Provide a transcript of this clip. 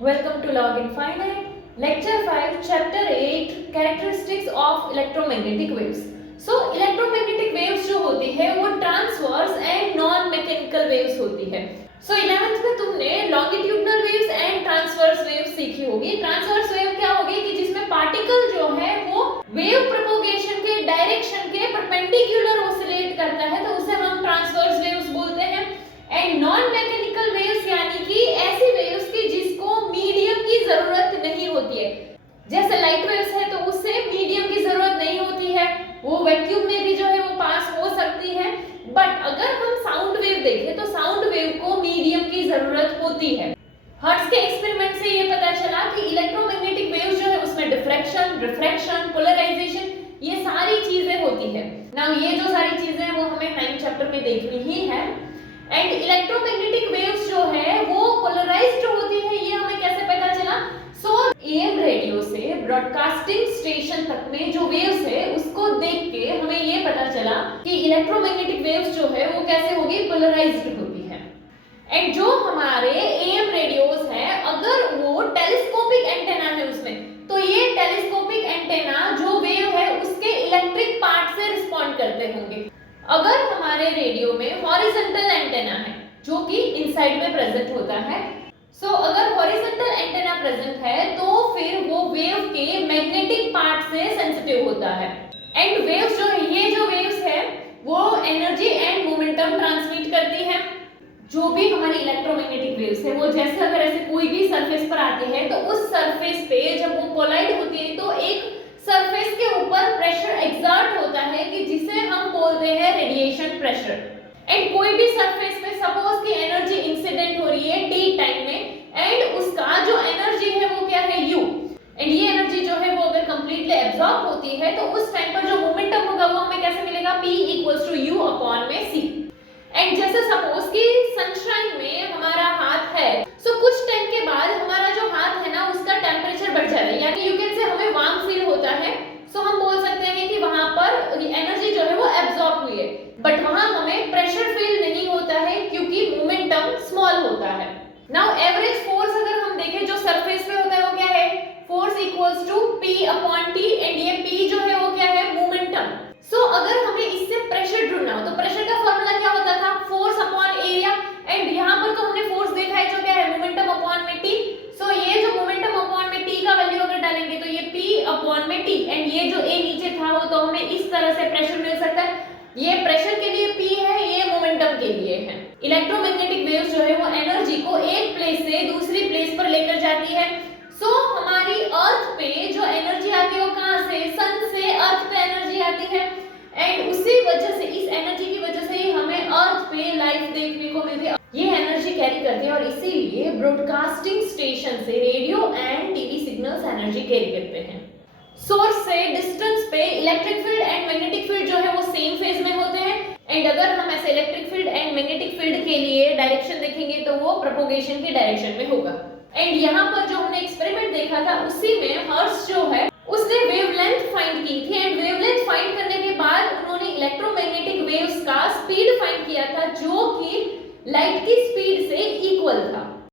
Welcome to Log Infinite, Lecture 5, Chapter 8, Characteristics of Electromagnetic Waves. So, electromagnetic waves जो होती है वो transverse and non mechanical waves होती है. So, 11th में तुमने longitudinal waves and transverse waves सीखी होगी. ट्रांसवर्स वेव क्या होगी कि जिसमें पार्टिकल जो है वो वेव प्रोपोगेशन के डायरेक्शन के परपेंडिकुलर ऑसिलेट करता है, तो उसे हम ट्रांसवर्स वेव्स बोलते हैं. एंड नॉन मैकेनिकल वेव्स यानी कि ऐसी वेव्स की जिसको मीडियम की जरूरत नहीं होती है. जैसे लाइट वेव्स है तो उससे मीडियम की जरूरत नहीं होती है, वो वैक्यूम में भी जो है वो पास हो सकती है. बट अगर हम साउंड वेव देखें तो साउंड वेव को मीडियम की जरूरत होती है. हर्ट्ज के एक्सपेरिमेंट से ये पता चला कि इलेक्ट्रोमैग्नेटिक वेव्स जो है उसमें डिफ्रैक्शन, रिफ्रैक्शन, पोलराइजेशन ये सारी चीजें होती है. नाउ ये जो सारी चीजें हैं वो हमें 9th चैप्टर में देखनी ही है. एंड इलेक्ट्रोमैग्नेटिक वेव्स जो है वो पोलराइज्ड होती है, ये हमें कैसे पता चला? सो एएम रेडियो से ब्रॉडकास्टिंग स्टेशन तक में जो वेव्स है उसको देख के हमें ये पता चला कि इलेक्ट्रोमैग्नेटिक वेव्स जो है वो कैसे होगी? पोलराइज्ड होती है. एंड जो हमारे एएम रेडियोस है अगर वो टेलीस्कोपिक एंटेना है उसमें, तो ये टेलीस्कोपिक एंटेना जो वेव है उसके इलेक्ट्रिक पार्ट से रिस्पॉन्ड करते होंगे. अगर हमारे रेडियो में हॉरिजॉन्टल एंटेना है जो कि इनसाइड में प्रेजेंट होता है, सो अगर हॉरिजॉन्टल एंटेना प्रेजेंट है तो फिर वो वेव के मैग्नेटिक पार्ट से सेंसिटिव होता है. एंड वेव्स जो है, ये जो वेव्स है वो एनर्जी एंड मोमेंटम ट्रांसमिट करती है. जो भी हमारी इलेक्ट्रोमैग्नेटिक वेव्स है वो जैसे अगर ऐसे कोई भी सरफेस पर आती है तो उस सरफेस पे जब वो कोलाइड होती है तो एक सरफेस के ऊपर प्रेशर एक्सर्ट होता है कि जिसे हम बोलते हैं रेडिएशन प्रेशर. एंड कोई भी सरफेस पे सपोज की एनर्जी इंसिडेंट हो रही है टी टाइम में एंड उसका जो एनर्जी है वो क्या है? u. एंड ये एनर्जी जो है वो अगर कंप्लीटली एब्जॉर्ब होती है तो उस टाइम पर जो मोमेंटम होगा वो हमें कैसे मिलेगा? p = u अपॉन में c. एंड जैसे सपोज कि सनशाइन में हमारा हाथ है, सो कुछ टाइम के बाद हमारा जो हाथ है ना उसका टेम्परेचर बढ़ जाता है, यानी यू कैन से हमें वार्म फील होता है. सो हम बोल सकते हैं कि वहां पर एनर्जी जो है वो एब्जॉर्ब हुई है, बट वहां हमें प्रेशर फील नहीं होता है क्योंकि मोमेंटम स्मॉल होता है. नाउ एवरेज फोर्स अगर हम देखें जो सरफेस पे होता है वो क्या है? Force = p upon t. And ये p जो है वो क्या है? मोमेंटम. सो अगर हमें इससे प्रेशर ढूंढना हो तो प्रेशर का फॉर्मूला क्या होता था? Force upon area. एंड यहाँ पर तो हमने फोर्स देखा है जो क्या है? मोमेंटम अपॉन में t. सो ये जो मोमेंटम अपॉन में t का वैल्यू अगर डालेंगे तो ये p अपॉन में t. एंड ये जो a नीचे था वो तो हमें इस तरह से प्रेशर मिल सकता है. ये प्रेशर के लिए p है, ये मोमेंटम के लिए है. इलेक्ट्रोमैग्नेटिक वेव्स जो है वो एनर्जी को एक प्लेस से दूसरी प्लेस पर लेकर जाती है. सो हमारी अर्थ पे जो एनर्जी आती है वो कहां से? सन से अर्थ पे एनर्जी आती है. एंड उसी वजह से, इस एनर्जी की वजह से ही हमें अर्थ पे लाइफ देखने को मिलती है. ये एनर्जी कैरी करती है और इसीलिए ब्रॉडकास्टिंग स्टेशन से radio and TV signals energy carry करते हैं. सोर्स से डिस्टेंस पे electric field and magnetic field जो है वो सेम फेज में होते हैं. एंड अगर हम ऐसे electric field and magnetic field के लिए डायरेक्शन देखेंगे तो वो प्रोपोगेशन की डायरेक्शन में होगा. एंड यहाँ पर जो हमने एक्सपेरिमेंट देखा था उसी में हर्ट्ज जो है उसने वेवलेंथ फाइंड की थी. एंड वेवलेंथ फाइंड करने के बाद उन्होंने इलेक्ट्रोमैग्नेटिक वेव्स का स्पीड फाइंड किया था जो कि लाइट की स्पीड से इक्वल था.